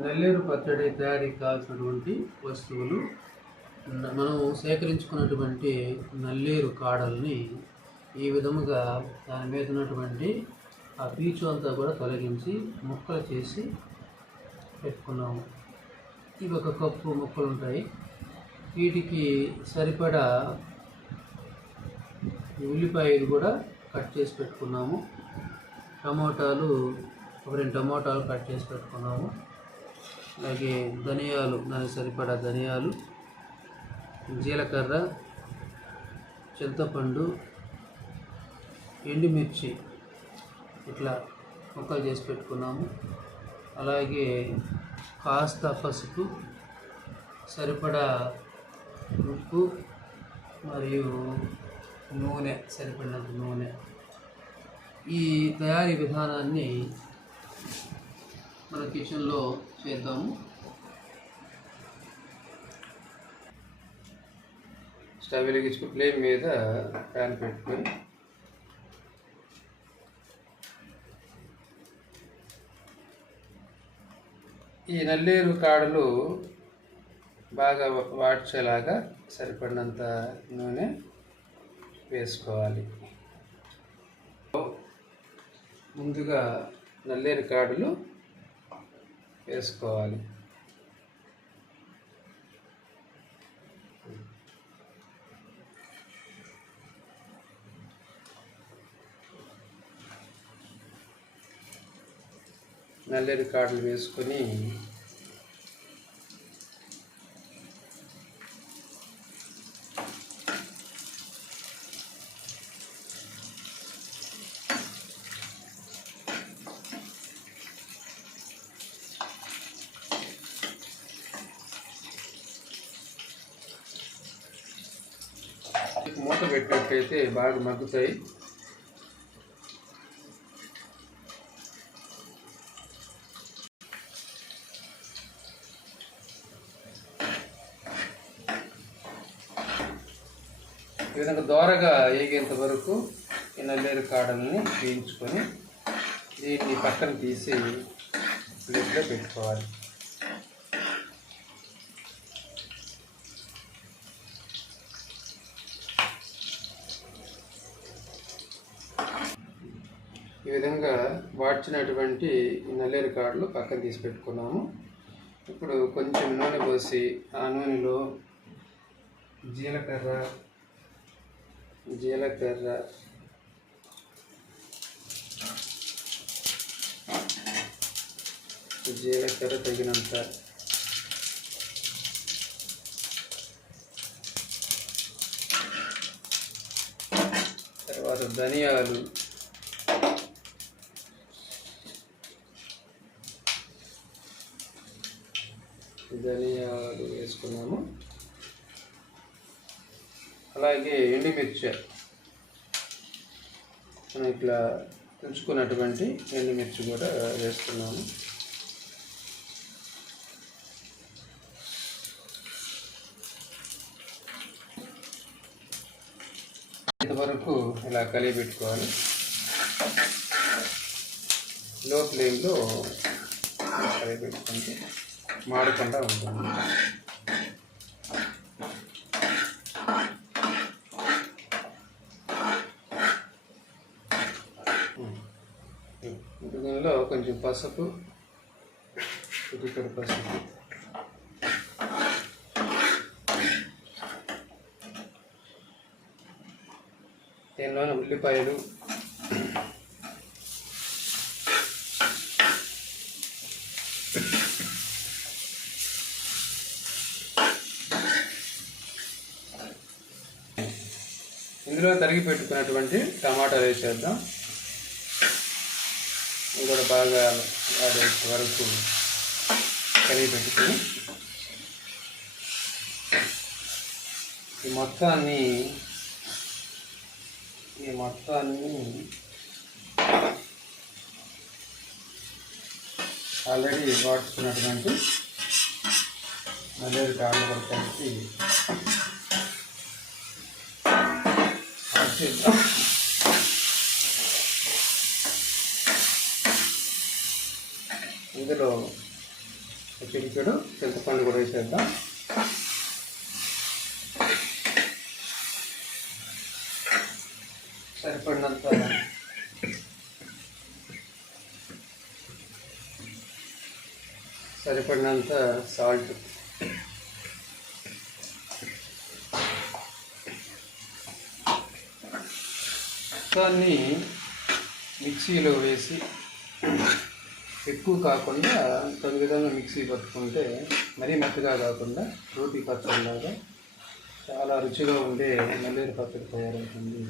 నల్లేరు పచ్చడి తయారీకి కావాల్సినటువంటి వస్తువులు మనం సేకరించుకున్నటువంటి నల్లేరు కాడల్ని ఈ విధముగా దాని మీద ఉన్నటువంటి ఆ పీచు అంతా కూడా తొలగించి ముక్కలు చేసి పెట్టుకున్నాము. ఇవి ఒక కప్పు ముక్కలు ఉంటాయి. వీటికి సరిపడా ఉల్లిపాయలు కూడా కట్ చేసి పెట్టుకున్నాము. టమోటాలు ఒక రెండు టమోటాలు కట్ చేసి పెట్టుకున్నాము. అలాగే ధనియాలు దానికి సరిపడా ధనియాలు జీలకర్ర చింతపండు ఎండుమిర్చి ఇట్లా ముక్కలు చేసి పెట్టుకున్నాము. అలాగే కాస్త పసుపు సరిపడా ఉప్పు మరియు నూనె సరిపడినంత నూనె. ఈ తయారీ విధానాన్ని మన కిచెన్లో చేద్దాము. స్టవ్ వెలిగించుకుని ఫ్లేమ్ మీద ప్యాన్ పెట్టుకొని ఈ నల్లేరు కాడలు బాగా వాడ్చేలాగా సరిపడినంత నూనె వేసుకోవాలి. ముందుగా నల్లేరు కాడలు వేసుకోవాలి నల్లరి కాడలు వేసుకొని పెట్టినట్లయితే బాగా మగ్గుతాయి. ఈ విధంగా దోరగా ఏగేంత వరకు ఈ నల్లేరు కాడల్ని వేయించుకొని దీన్ని పక్కన తీసి ప్లేట్లో పెట్టుకోవాలి. ఈ విధంగా వాడ్చినటువంటి నల్లేరు కాడలు పక్కన తీసి పెట్టుకున్నాము. ఇప్పుడు కొంచెం నూనె పోసి ఆ నూనెలో జీలకర్ర జీలకర్ర జీలకర్ర తగినంత తర్వాత ధనియాలు ధనియాలు వేసుకున్నాము. అలాగే ఎండుమిర్చి. మనం ఇట్లా తుంచుకున్నటువంటి ఎండుమిర్చి కూడా వేస్తున్నాము. ఇంతవరకు ఇలా కలిగి పెట్టుకోవాలి లో ఫ్లేమ్లో కలిగి పెట్టుకుంటే మాడకుండా ఉంటుంది. దీనిలో కొంచెం పసుపు ఇక్కడ పసుపు. దీనిలోని ఉల్లిపాయలు ఇందులో తరిగి పెట్టుకున్నటువంటి టమాటాలు వేసేద్దాం ఇది కూడా బాగా వాడే వరకు కరిగి పెట్టుకుని. ఈ మొత్తాన్ని ఈ మొత్తాన్ని ఆల్రెడీ వాడుతున్నటువంటి మళ్ళీ కాళ్ళు కూడా కలిపి చేద్దాం. ఇందులో పిడికెడు చింతపండు కూడా వేసేద్దాం. సరిపడినంత సరిపడినంత సాల్ట్ మొత్తాన్ని మిక్సీలో వేసి ఎక్కువ కాకుండా తగు విధంగా మిక్సీ పట్టుకుంటే మరీ మెత్తగా కాకుండా రోటీ పచ్చడిలాగా చాలా రుచిగా ఉండే నల్లేరు పచ్చడి తయారవుతుంది.